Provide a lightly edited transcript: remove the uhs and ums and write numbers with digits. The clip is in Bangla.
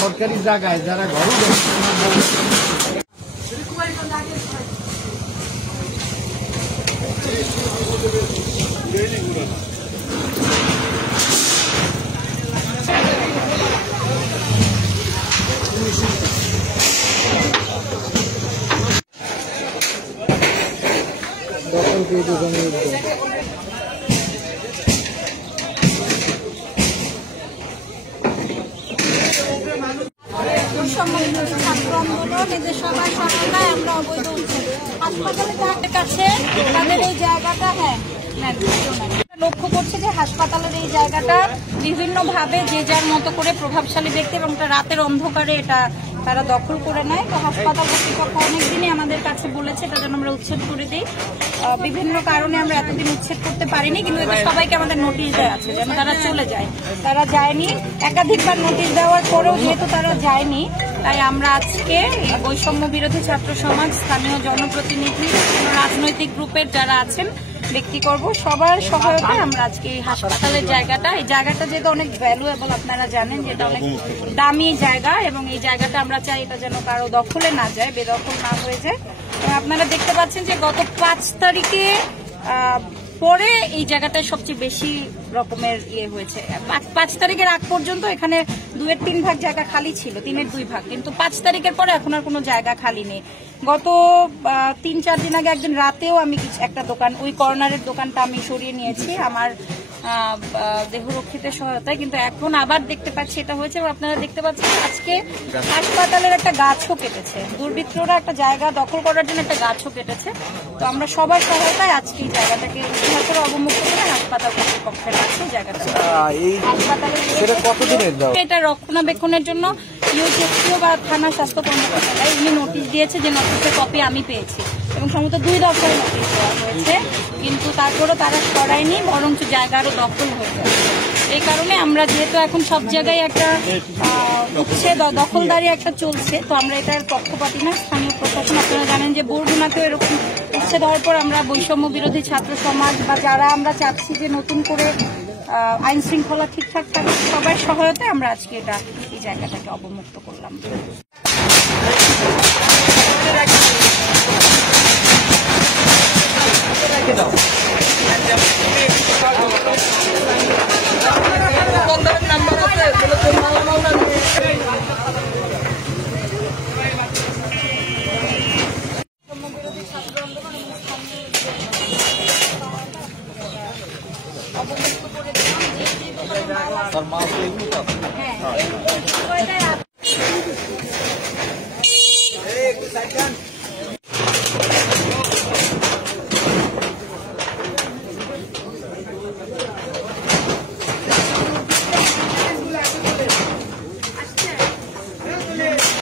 সরকারি জায়গায় যারা ঘরে ছাত্র আন্দোলন এদের সবার সহায়তায় আমরা অবৈধ হাসপাতালের কাছে তাদের এই জায়গাটা লক্ষ্য করছে যে হাসপাতালের এই জায়গাটা বিভিন্নভাবে যে যার মতো করে প্রভাবশালী ব্যক্তি এবং রাতের অন্ধকারে এটা তারা দখল করে নেয়। তো হাসপাতাল কর্তৃপক্ষ অনেকদিনই আমাদের কাছে বলেছে এটা যেন আমরা উচ্ছেদ করে দিই। বিভিন্ন কারণে আমরা এতদিন উচ্ছেদ করতে পারিনি, কিন্তু এদের সবাইকে আমাদের নোটিশ দেওয়া আছে যেন তারা চলে যায়। তারা যায়নি, একাধিকবার নোটিশ দেওয়ার পরেও যেহেতু তারা যায়নি, তাই আমরা আজকে বৈষম্য বিরোধী ছাত্র সমাজ, স্থানীয় জনপ্রতিনিধি, রাজনৈতিক গ্রুপের যারা আছেন, ব্যক্তি করব সবার সহায়তায় আমরা আজকে এই হাসপাতালের জায়গাটা, এই জায়গাটা যেহেতু অনেক ভ্যালুয়েবল, আপনারা জানেন যে এটা অনেক দামি জায়গা এবং এই জায়গাটা আমরা চাই এটা যেন কারো দখলে না যায়, বেদখল না হয়ে যায়। এবং আপনারা দেখতে পাচ্ছেন যে গত 5 তারিখে পরে এই জায়গাটায় সবচেয়ে বেশি রকমের হয়েছে। 5 তারিখের আগ পর্যন্ত এখানে 2/3 ভাগ জায়গা খালি ছিল, 3/2 ভাগ, কিন্তু 5 তারিখের পরে এখন আর কোনো জায়গা খালি নেই। গত 3-4 দিন আগে একদিন রাতেও আমি একটা দোকান, ওই কর্নারের দোকানটা আমি সরিয়ে নিয়েছি আমার দেহরক্ষীদের সহায়তায়, কিন্তু এখন আবার দেখতে পাচ্ছি এটা হয়েছে। আপনারা দেখতে পাচ্ছেন আজকে হাসপাতালের একটা গাছও কেটেছে, দুর্বৃত্তরা একটা জায়গা দখল করার জন্য একটা গাছও কেটেছে। তো আমরা সবার সহায়তায় আজকে এই জায়গাটাকে উচ্চমাত্রা অবমুক্ত করে হাসপাতাল কর্তৃপক্ষের কাছে জায়গাটা এটা রক্ষণাবেক্ষণের জন্য ইউজিএসপিও বা থানা স্বাস্থ্য কর্মকর্তারা উনি নোটিশ দিয়েছে, যে নোটিশের কপি আমি পেয়েছি এবং সম্ভবত 2 দফায় নোটিশ দেওয়া হয়েছে, কিন্তু তারপরেও তারা সরায়নি, বরঞ্চ জায়গা আরো দখল হয়ে যায়। এই কারণে আমরা যেহেতু এখন সব জায়গায় একটা উচ্ছেদ দখলদারি একটা চলছে, তো আমরা এটার পক্ষপাতী না। স্থানীয় প্রশাসন, আপনারা জানেন যে বরগুনাতেও এরকম উচ্ছেদ হওয়ার পর আমরা বৈষম্য বিরোধী ছাত্র সমাজ বা যারা আমরা চাচ্ছি যে নতুন করে আইন শৃঙ্খলা ঠিকঠাক থাকে, সবার সহায়তায় আমরা আজকে এই জায়গাটাকে অবমুক্ত করলাম। হ্যাঁ